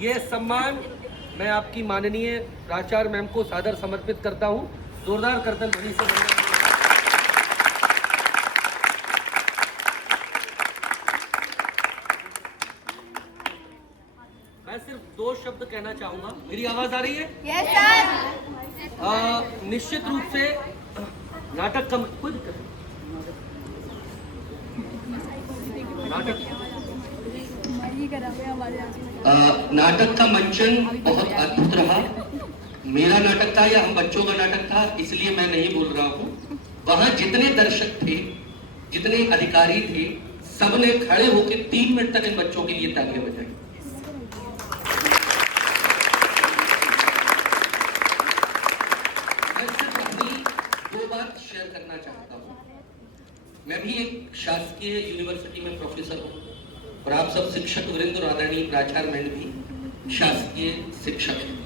ये सम्मान मैं आपकी माननीय प्राचार्य मैम को सादर समर्पित करता हूँ। जोरदार करतल ध्वनि से मैं सिर्फ 2 शब्द कहना चाहूंगा। मेरी आवाज आ रही है? Yes sir. निश्चित रूप से नाटक का कोई दिक्कत नहीं। नाटक का मंचन बहुत अद्भुत रहा। मेरा नाटक था या हम बच्चों का नाटक था, इसलिए मैं नहीं बोल रहा हूँ। वहां जितने दर्शक थे, जितने अधिकारी थे, सबने खड़े होकर 3 मिनट तक इन बच्चों के लिए तालियां बजाई। मैं सिर्फ अपनी 2 बात शेयर करना चाहता हूँ। मैं भी एक शासकीय यूनिवर्सिटी में प्रोफेसर हूँ और आप सब शिक्षक वृंद और आदरणीय प्राचार्य मैंने भी शासकीय शिक्षक हैं।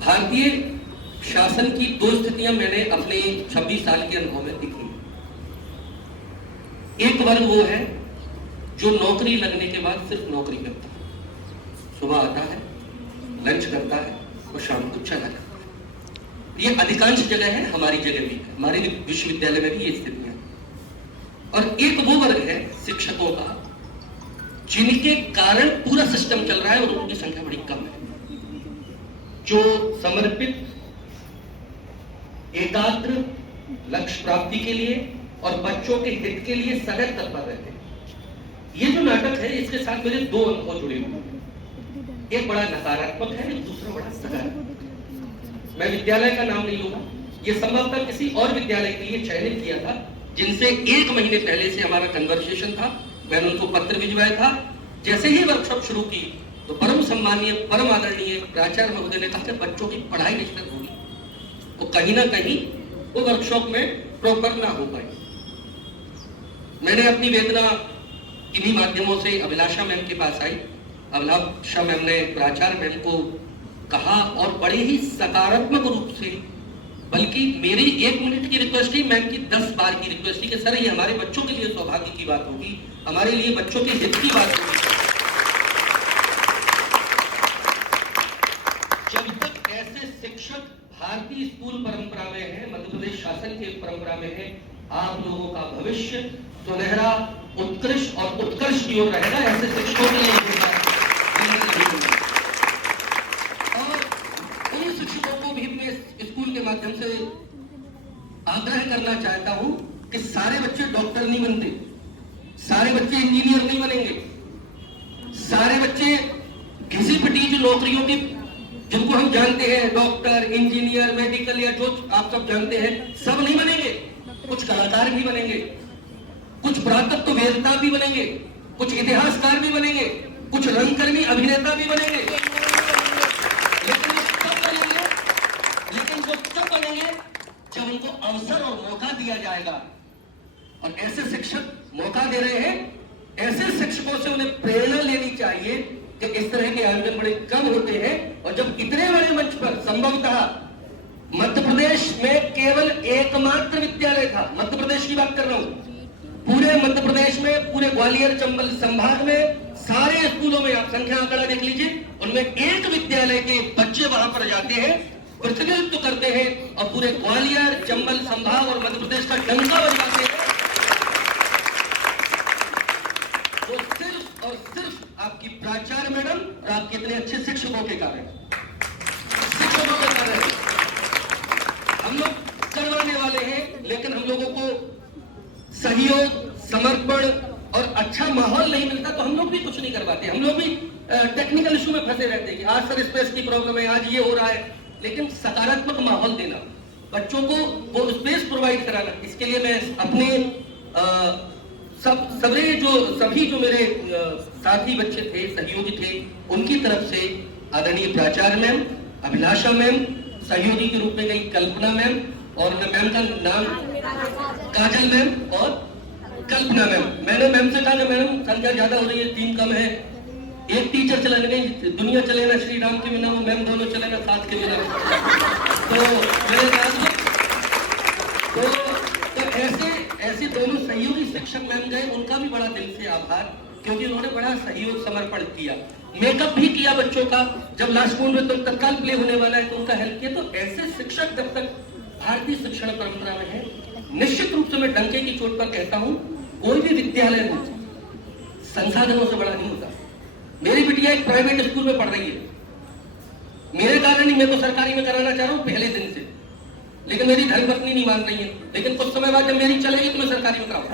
भारतीय शासन की 2 स्थितियां मैंने अपने 26 साल के अनुभव में दिखी। एक वर्ग वो है जो नौकरी लगने के बाद सिर्फ नौकरी करता है, सुबह आता है, लंच करता है और शाम को चला जाता है। ये अधिकांश जगह है, हमारी जगह भी, हमारे विश्वविद्यालय में भी ये स्थितियां। और एक वो वर्ग है शिक्षकों का जिनके कारण पूरा सिस्टम चल रहा है और उनकी संख्या बड़ी कम है, जो समर्पित, एकाग्र, लक्ष्य प्राप्ति के लिए और बच्चों के हित के लिए सदैव तत्पर रहते हैं। ये जो नाटक है, इसके साथ मेरे 2 अनुभव जुड़े हुए हैं। एक बड़ा नकारात्मक है, एक दूसरा बड़ा सकारात्मक। मैं विद्यालय का नाम नहीं लूंगा, ये संभवतः किसी और विद्यालय के लिए चयनित किया था, जिनसे 1 महीने पहले से हमारा कन्वर्सेशन था। मैंने उनको पत्र भिजवाया था। जैसे ही वर्कशॉप शुरू की तो परम सम्मानीय, परम आदरणीय प्राचार्य महोदय ने कहा कि बच्चों की पढ़ाई डिस्टर्ब होगी, तो कहीं ना कहीं वो वर्कशॉप में प्रॉपर ना हो पाए। मैंने अपनी वेदना इन्हीं माध्यमों से अभिलाषा मैम के पास आई। अभिलाषा मैम ने प्राचार्य मैम को कहा और बड़े ही सकारात्मक रूप से, बल्कि मेरी 1 मिनट की रिक्वेस्ट ही मैम की 10 बार की रिक्वेस्ट थी कि सर ये हमारे बच्चों के लिए सौभाग्य की बात होगी, हमारे लिए बच्चों के हित की बात होगी। जब तक ऐसे शिक्षक भारतीय स्कूल परंपरा में है, मध्य प्रदेश शासन के परंपरा में है, आप लोगों का भविष्य सुनहरा, उत्कृष्ट और उत्कर्ष की ओर रहेगा। ऐसे शिक्षकों के लिए और उन शिक्षकों को भी मैं स्कूल के माध्यम से आग्रह करना चाहता हूं कि सारे बच्चे डॉक्टर नहीं बनते, सारे बच्चे इंजीनियर नहीं बनेंगे, सारे बच्चे घिसी पिटी जो नौकरियों की जिनको हम जानते हैं, डॉक्टर, इंजीनियर, मेडिकल या जो आप सब जानते हैं, सब नहीं बनेंगे। कुछ कलाकार भी बनेंगे, कुछ पुरातत्व वेदता भी बनेंगे, कुछ इतिहासकार भी बनेंगे, कुछ रंगकर्मी अभिनेता भी बनेंगे। लेकिन वो तब बनेंगे जब उनको अवसर और मौका दिया जाएगा। और ऐसे शिक्षक मौका दे रहे हैं। ऐसे शिक्षकों से उन्हें प्रेरणा लेनी चाहिए कि इस तरह के आयोजन बड़े कम होते हैं। और जब इतने बड़े मंच पर संभवतः मध्य प्रदेश में केवल एकमात्र विद्यालय था, मध्य प्रदेश की बात कर रहा हूं, पूरे मध्य प्रदेश में, पूरे ग्वालियर चंबल संभाग में सारे स्कूलों में आप संख्या आंकड़ा देख लीजिए, उनमें एक विद्यालय के बच्चे वहां पर जाते हैं, प्रतिनिधित्व करते हैं और पूरे ग्वालियर चंबल संभाग और मध्य प्रदेश का डंका बजाते हैं। वो सिर्फ और सिर्फ आपकी प्राचार्य मैडम और आपके इतने अच्छे शिक्षकों के कारण, शिक्षकों के कारण हम लोग करवाने वाले हैं। लेकिन हम लोगों को सहयोग, समर्पण और अच्छा माहौल नहीं मिलता तो हम लोग भी कुछ नहीं करवाते। हम लोग भी टेक्निकल इशू में फंसे रहते हैं कि आज सर स्पेस की प्रॉब्लम है, आज ये हो रहा है। लेकिन सकारात्मक माहौल देना, बच्चों को वो स्पेस प्रोवाइड कराना, इसके लिए मैं अपने सभी जो मेरे साथी बच्चे थे, सहयोगी थे, उनकी तरफ से आदरणीय प्राचार्य मैम, अभिलाषा मैम, सहयोगी के रूप में गई कल्पना मैम, और मैम का नाम काजल मैम और कल्पना मैम। मैंने मैम से कहा कि मैडम संख्या ज्यादा हो रही है, 3 कम है, एक टीचर चले नहीं, दुनिया चले ना श्री राम के बिना, वो मैम दोनों चले ना साथ के बिना। तो मैंने कहा तो ऐसे दोनों सहयोगी शिक्षक मैम गए, उनका भी बड़ा दिल से आभार क्योंकि उन्होंने बड़ा सहयोग समर्पण किया, मेकअप भी किया बच्चों का। जब लास्ट मोमेंट में तो तत्काल प्ले होने वाला है तो उनका हेल्प किया। तो ऐसे शिक्षक जब तक भारतीय शिक्षण परंपरा में है, निश्चित रूप से मैं डंके की चोट पर कहता हूं, कोई भी विद्यालय हो संसाधनों से बड़ा नहीं होता। मेरी बिटिया एक प्राइवेट स्कूल में पढ़ रही है, मेरे कारण ही मैं तो सरकारी में कराना चाह रहा हूं पहले दिन से, लेकिन मेरी धर्मपत्नी नहीं मान रही है। लेकिन कुछ समय बाद जब मेरी चलेगी तो मैं सरकारी में कराऊंगा।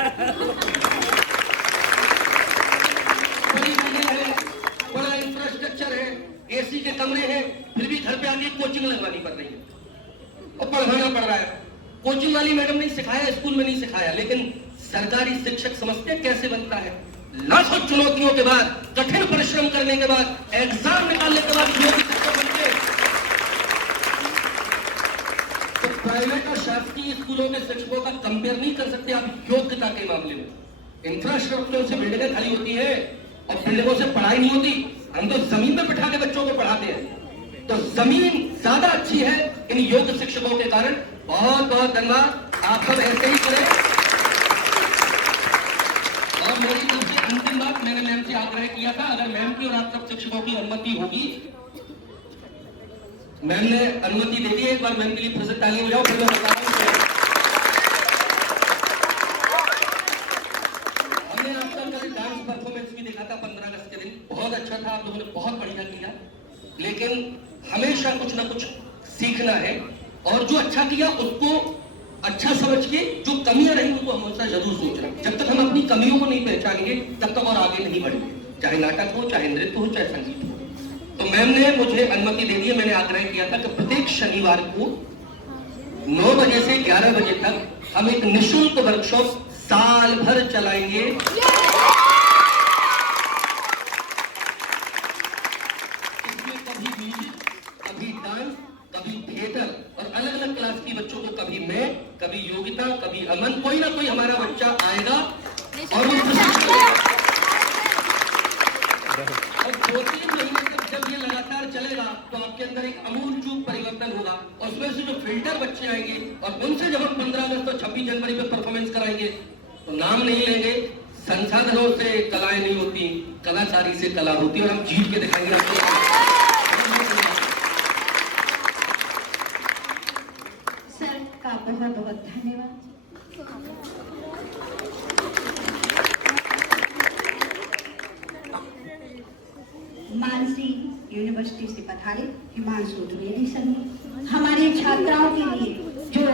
बड़ा इंफ्रास्ट्रक्चर है, एसी के कमरे हैं, फिर भी घर पे आके कोचिंग लगवानी पड़ रही है और पढ़ाना पड़ रहा है। कोचिंग वाली मैडम ने सिखाया, स्कूल में नहीं सिखाया, लेकिन सरकारी शिक्षक समझते कैसे बनता है। लाखों चुनौतियों के बाद, कठिन परिश्रम करने के बाद, एग्जाम निकालने के बाद योग्य शिक्षक बनते। तो प्राइवेट और शासकीय स्कूलों के शिक्षकों का कंपेयर नहीं कर सकते आप योग्यता के मामले में। इंफ्रास्ट्रक्चर से बिल्डिंगें खाली होती है और बिल्डिंगों से पढ़ाई नहीं होती। हम तो जमीन पे बिठा के बच्चों को पढ़ाते हैं, तो जमीन ज्यादा अच्छी है इन योग्य शिक्षकों के कारण। बहुत बहुत धन्यवाद, आप सब ऐसे ही करें। और मेरी तरफ से अंतिम बात, मैंने मैम से आग्रह किया था, अगर मैम की और आप सब शिक्षकों की अनुमति होगी, मैम ने अनुमति दे दी है, एक बार मैम के लिए फिर से ताली बजाओ। फिर मैं बता रहा हूं, हमने आपका कल डांस परफॉर्मेंस भी देखा था 15 अगस्त के दिन, बहुत अच्छा था, आप लोगों ने बहुत बढ़िया किया। लेकिन हमेशा कुछ ना कुछ सीखना है, और जो अच्छा किया उसको अच्छा समझ के, जो कमियां रही उनको हमेशा जरूर सोचना। जब तक हम अपनी कमियों को नहीं पहचानेंगे तब तक और आगे नहीं बढ़ेंगे, चाहे नाटक हो, चाहे नृत्य हो, चाहे संगीत हो। तो मैम ने मुझे अनुमति दे दी है। मैंने आग्रह किया था कि प्रत्येक शनिवार को 9 बजे से 11 बजे तक हम एक निःशुल्क वर्कशॉप साल भर चलाएंगे। इसमें कभी म्यूजिक, कभी डांस, कभी थिएटर, और अलग अलग क्लास की बच्चों को, कभी मैं, कभी योगिता, कभी अमन, कोई ना कोई हमारा बच्चा आएगा और वो और 2-3 महीने तक जब ये लगातार चलेगा तो आपके अंदर एक आमूल-चूल परिवर्तन होगा। और उसमें से जो फिल्टर बच्चे आएंगे और उनसे जब हम 15 अगस्त और 26 जनवरी पे परफॉर्मेंस कराएंगे तो नाम नहीं लेंगे, संसाधनों से कलाएं नहीं होती, कलाकारी से कला होती है, और हम जीत के दिखाएंगे आपको। सर का बहुत बहुत धन्यवाद। मानसी यूनिवर्सिटी से पधारे हिमांशु द्विवेदी सर ने हमारी छात्राओं के लिए जो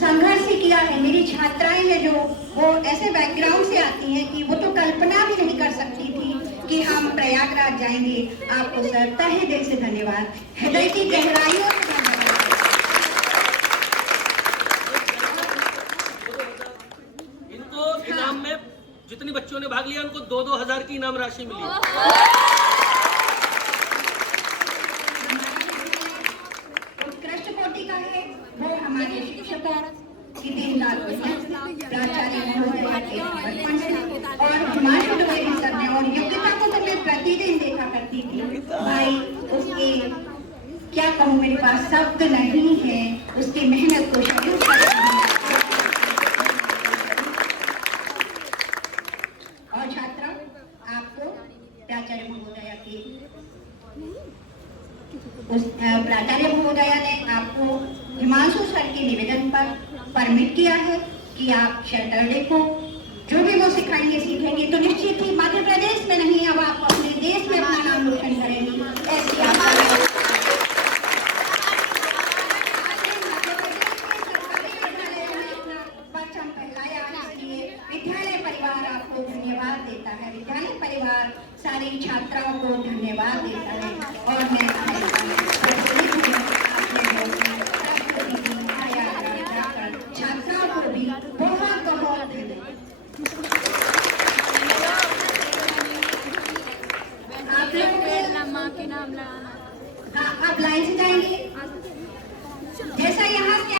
संघर्ष किया है। मेरी छात्राएं हैं जो वो ऐसे बैकग्राउंड से आती हैं कि वो तो कल्पना भी नहीं कर सकती थी कि हम प्रयागराज जाएंगे। आपको सर तहे दिल से धन्यवाद, हृदय की गहराइयों से धन्यवाद। इनको इनाम में जितने बच्चों ने भाग लिया उनको 2-2 हजार की इनाम राशि मिली। उत्कृष्ट कोटि का है वो हमारे शिक्षकों की दिन रात प्राचार्य महोदय के बचपन से, और हिमांशु द्विवेदी सर ने, और योग्यता को तो मैं प्रतिदिन देखा करती थी भाई, उसके क्या कहूँ, मेरे पास शब्द नहीं है, उसकी मेहनत को सैल्यूट करती हूँ। और छात्रों, आपको प्राचार्य महोदया की प्राचार्य महोदया ने आपको हिमांशु सर के निवेदन पर परमिट किया है कि आप सैटरडे को जो भी वो सिखाएंगे सीखेंगे, तो निश्चित ही मध्य प्रदेश में नहीं, अब आप अपने देश में अपना नाम रोशन करेंगी। ऐसी परचम फहराया, इसलिए विद्यालय परिवार आपको धन्यवाद देता है, विद्यालय परिवार सारी छात्राओं को धन्यवाद देता है। और मैं छात्राओं को भी